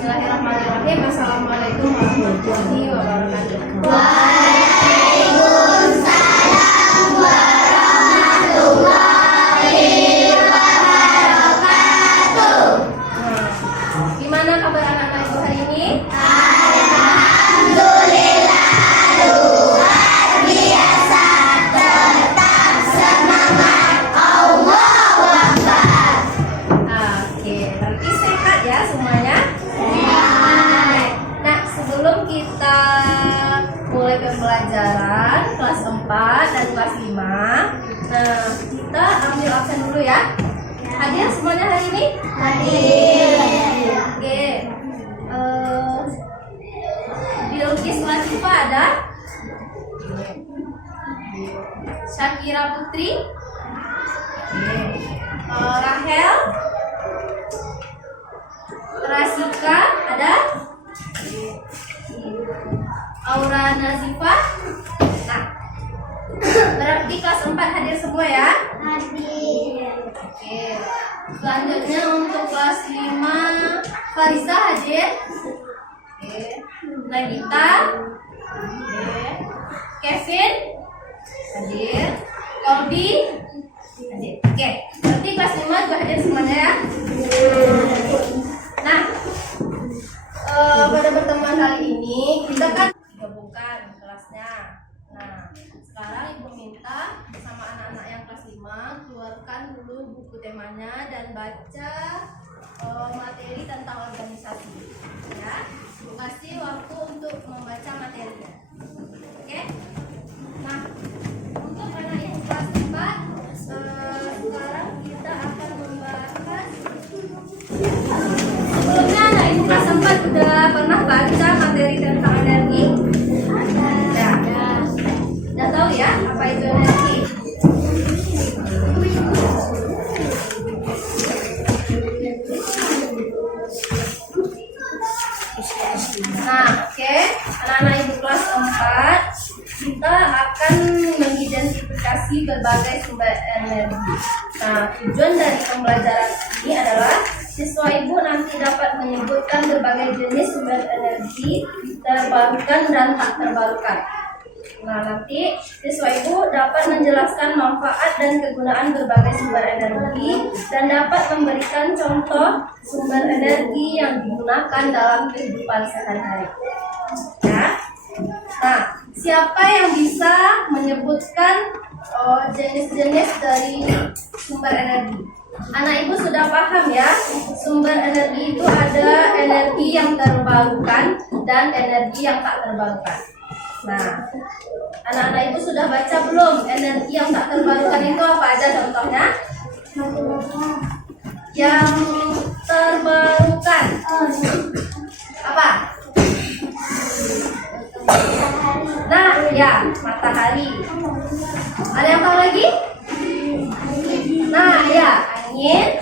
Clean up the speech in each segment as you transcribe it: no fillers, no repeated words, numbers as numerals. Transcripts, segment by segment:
Bismillahirrahmanirrahim. Assalamualaikum warahmatullahi wabarakatuh. Waalaikumsalam warahmatullahi wabarakatuh. Gimana kabar anak-anak ibu hari ini? Alhamdulillah luar biasa, tetap semangat, Allahu Akbar. Oke, berarti sehat ya semuanya? Nah, sebelum kita mulai pembelajaran kelas 4 dan kelas 5, nah kita ambil absen dulu ya. Hadir semuanya hari ini? Hadir. Oke. Biologis Latifa ada? Syakira Putri? Rahel? Rasika ada? Aura Nazifa? Nah, berarti kelas 4 hadir semua ya? Hadir. Oke. Selanjutnya untuk kelas 5 Farisa hadir? Oke. Nagita? Oke. Kevin? Hadir. Colby? Hadir. Oke. Berarti kelas 5 juga hadir semuanya ya? Nah, pada pertemuan kali ini kita kan gabungkan kelasnya. Nah, sekarang ibu minta sama anak-anak yang kelas 5 keluarkan dulu buku temanya dan baca materi tentang organisasi. Ya, ibu kasih waktu untuk membaca materinya. Oke? Nah, untuk anak yang kelas 4 sekarang kita akan membahas. Sebelumnya anak ibu kelas 4 sudah pernah baca materi tentang energi? Udah tahu ya apa itu energi? Nah, oke. Anak-anak ibu kelas 4 kita akan mengidentifikasi berbagai sumber energi. Nah, tujuan dari pembelajaran ini adalah siswa ibu nanti dapat menyebutkan berbagai jenis sumber energi terbarukan dan tak terbarukan. Nah, nanti siswa ibu dapat menjelaskan manfaat dan kegunaan berbagai sumber energi dan dapat memberikan contoh sumber energi yang digunakan dalam kehidupan sehari-hari. Ya. Nah, siapa yang bisa menyebutkan jenis-jenis dari sumber energi? Anak ibu sudah paham ya, sumber energi itu ada energi yang terbarukan dan energi yang tak terbarukan. Nah, anak-anak ibu sudah baca belum energi yang tak terbarukan itu apa aja contohnya? Yang terbarukan apa? Nah, ya, matahari. Ada yang tahu lagi? Nah, ya, angin.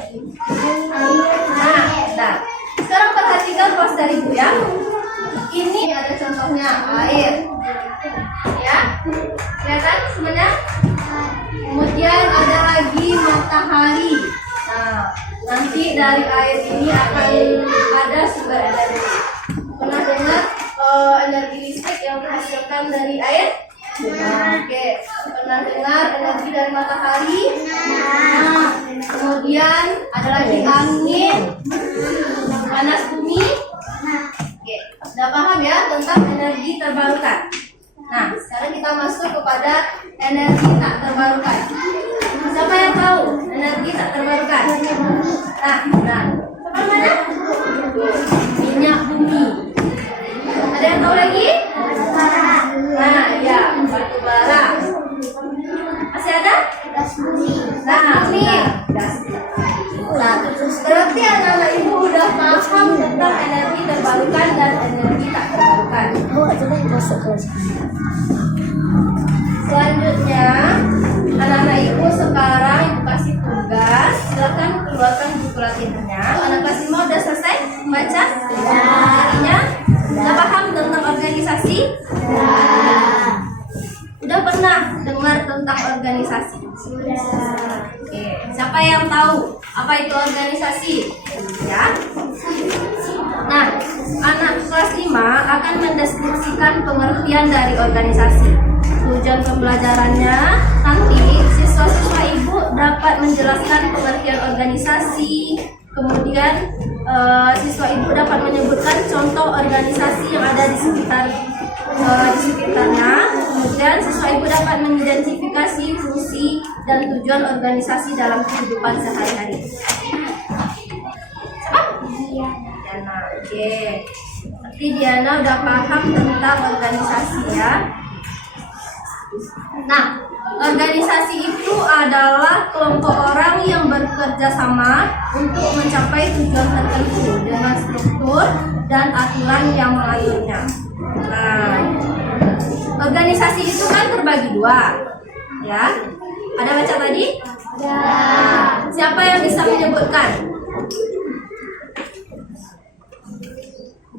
Nah, sekarang perhatikan poster ibu ya. Ini ada contohnya air. Ya, kelihatan semuanya? Kemudian ada lagi matahari. Nah, nanti dari air ini akan ada sumber energi. Pernah dengar energi listrik yang dihasilkan dari air? Nah, oke. Pernah dengar energi dari matahari? Nah, kemudian ada lagi angin, panas bumi. Oke, sudah paham ya tentang energi terbarukan. Nah, sekarang kita masuk kepada energi tak terbarukan. Siapa yang tahu energi tak terbarukan? Nah, siapa mana? Minyak bumi. Ada yang tahu lagi? Nah, ya, batu bara. Masih ada? Gas bumi. Nah, gas. Nah, berarti anak-anak ibu udah paham tentang energi terbarukan dan energi tak terbarukan. Selanjutnya, anak-anak ibu sekarang ibu kasih tugas, silakan keluarkan buku latihannya. Anak kelas 5 udah selesai baca? Materinya? Udah paham tentang organisasi? Udah pernah dengar tentang organisasi? Oke, siapa yang tahu apa itu organisasi? Ya. Nah, anak kelas 5 akan mendeskripsikan pengertian dari organisasi. Tujuan pembelajarannya nanti siswa-siswa ibu dapat menjelaskan pengertian organisasi. Kemudian siswa ibu dapat menyebutkan contoh organisasi yang ada di sekitarnya. Kemudian siswa ibu dapat mengidentifikasi fungsi dan tujuan organisasi dalam kehidupan sehari-hari. Diana, oke. Berarti Diana udah paham tentang organisasi ya. Nah, organisasi itu adalah kelompok orang yang bekerja sama untuk mencapai tujuan tertentu dengan struktur dan aturan yang mengaturnya. Nah, organisasi itu kan terbagi dua, ya. Ada baca tadi? Ya. Siapa yang bisa menyebutkan?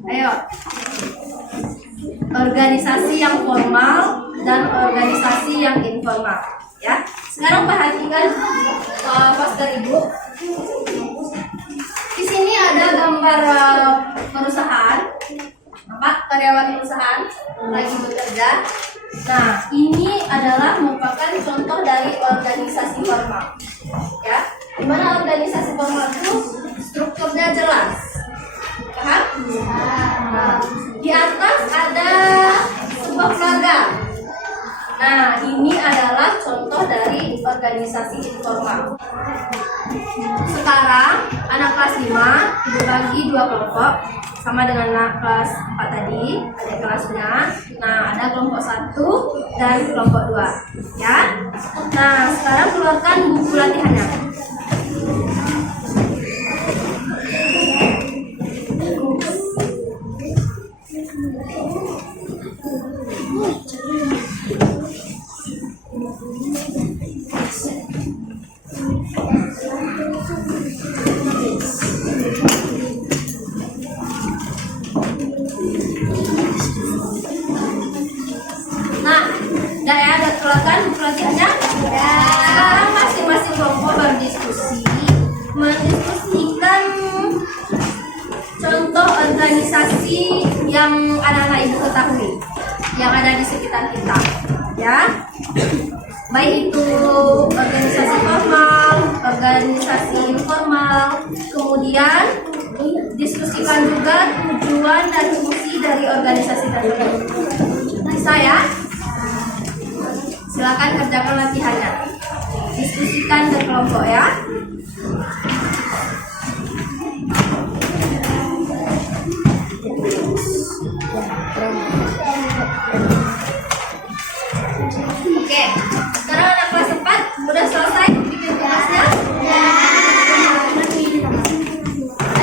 Ayo. Organisasi yang formal dan organisasi yang informal, ya. Sekarang perhatikan poster ibu. Di sini ada gambar perusahaan, karyawan perusahaan lagi bekerja. Nah, ini adalah merupakan contoh dari organisasi formal, ya. Dimana organisasi formal itu strukturnya jelas, paham? Nah, di atas ada sebuah keluarga. Nah, ini adalah contoh dari organisasi informal. Sekarang anak kelas 5 dibagi dua kelompok sama dengan anak kelas 4 tadi, ada kelasnya. Nah, ada kelompok 1 dan kelompok 2, ya. Nah, sekarang keluarkan buku latihannya. Keluarkan buku latihannya. Sekarang masing-masing kelompok berdiskusi, mendiskusikan contoh organisasi yang anak-anak ibu ketahui, yang ada di sekitar kita, ya. Baik itu organisasi formal, organisasi informal. Kemudian diskusikan juga tujuan dan fungsi dari organisasi tersebut. Bisa ya? Silakan kerjakan latihannya. Diskusikan berkelompok ya. Oke, sekarang anak kelas 4 udah selesai bikin tugasnya?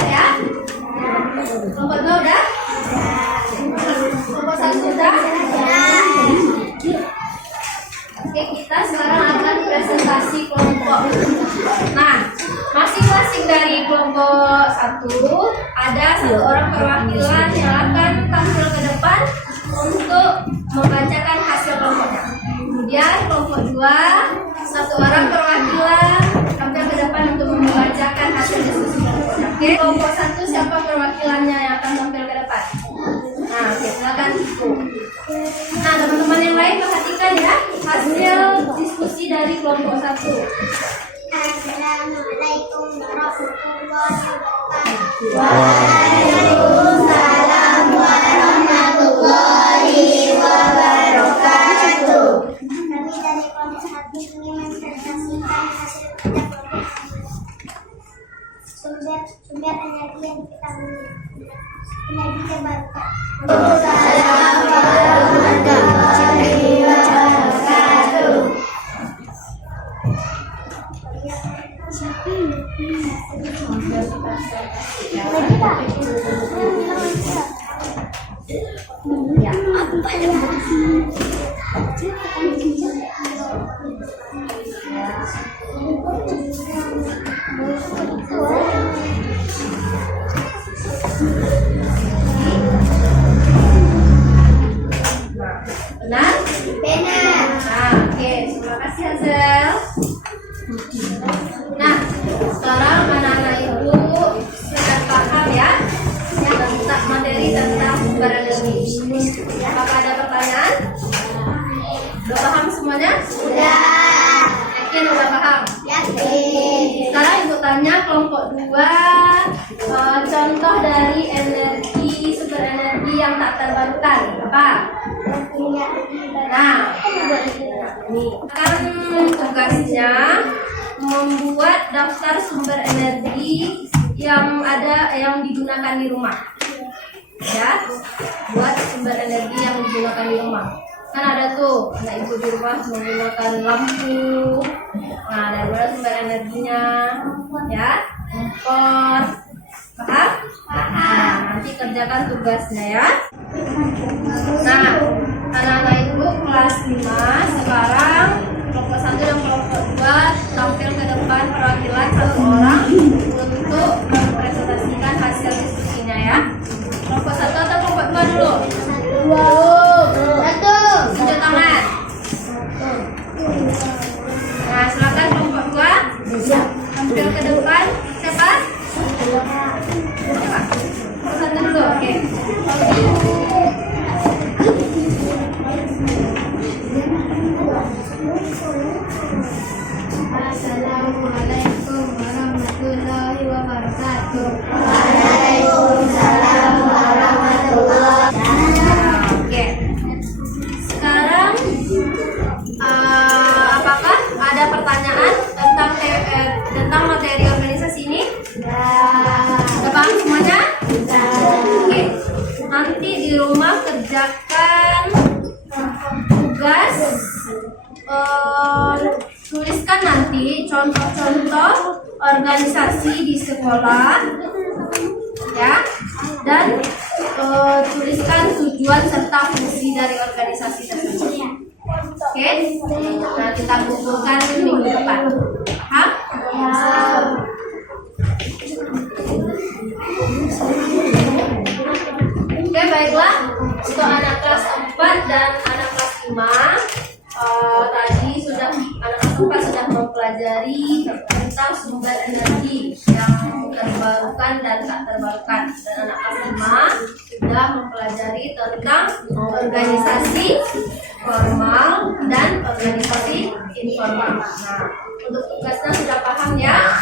Ya. Kelompok 2 udah? Kelompok 1 udah? Oke, kita sekarang akan presentasi kelompok. Nah, masing-masing dari kelompok 1 ada 1 orang perwakilan yang akan tampil ke depan untuk membacakan hasil kelompoknya. Kemudian kelompok 2, 1 orang perwakilan tampil ke depan untuk membacakan hasil diskusi kelompoknya. Oke, kelompok 1 siapa perwakilannya yang akan tampil ke depan? Nah, oke, silakan. Nah, teman-teman yang lain perhatikan ya hasil diskusi dari kelompok 1. Assalamualaikum warahmatullahi wabarakatuh. Waalaikumsalam warahmatullahi wabarakatuh. Kami dari kelompok 1 ingin mempresentasikan hasil kerja kelompok. Sumber energi yang diketahui. Energi terbarukan. Waalaikumsalam warahmatullahi wabarakatuh. Ya, benar? Benar. Nah, oke, terima kasih Hazel. Nah, sekarang anak-anak ibu sudah paham ya tentang bertanya kelompok 2, contoh dari sumber energi yang tak terbarukan apa? Nah, ini kan tugasnya membuat daftar sumber energi yang digunakan di rumah. Ya, buat sumber energi yang digunakan di rumah. Kan ada tuh anak ibu di rumah menggunakan lampu. Nah, dari mana sumber energinya? Ya, kompor. Paham? Nah, nanti kerjakan tugasnya ya. Nah, anak-anak ibu kelas 5 sekarang kelompok 1 dan kelompok 2 tampil ke depan perwakilan 1 orang untuk mempresentasikan hasil diskusinya ya. Kelompok 1 atau kelompok 2 dulu? Tunjuk tangan. Nah, silakan kelompok 2 tampil ke depan. Siapa? Kelompok 1 dulu, oke. Assalamualaikum warahmatullahi wabarakatuh. Waalaikumsalam warahmatullahi wabarakatuh. Oke. Sekarang apakah ada pertanyaan tentang materi organisasi ini? Sudah paham semuanya? Oke. Nanti di rumah kerjakan tugas. Tuliskan nanti contoh-contoh organisasi di sekolah ya, dan tuliskan tujuan serta fungsi dari organisasi tersebut. Oke, nah kita kumpulkan minggu depan. Paham? Oke, baiklah. Untuk anak kelas 4 dan anak kelas 5 tadi anak kelas 4 sudah mempelajari tentang sumber energi yang terbarukan dan tak terbarukan, dan anak kelas 5 sudah mempelajari tentang organisasi formal dan organisasi informal. Nah, untuk tugasnya sudah paham ya?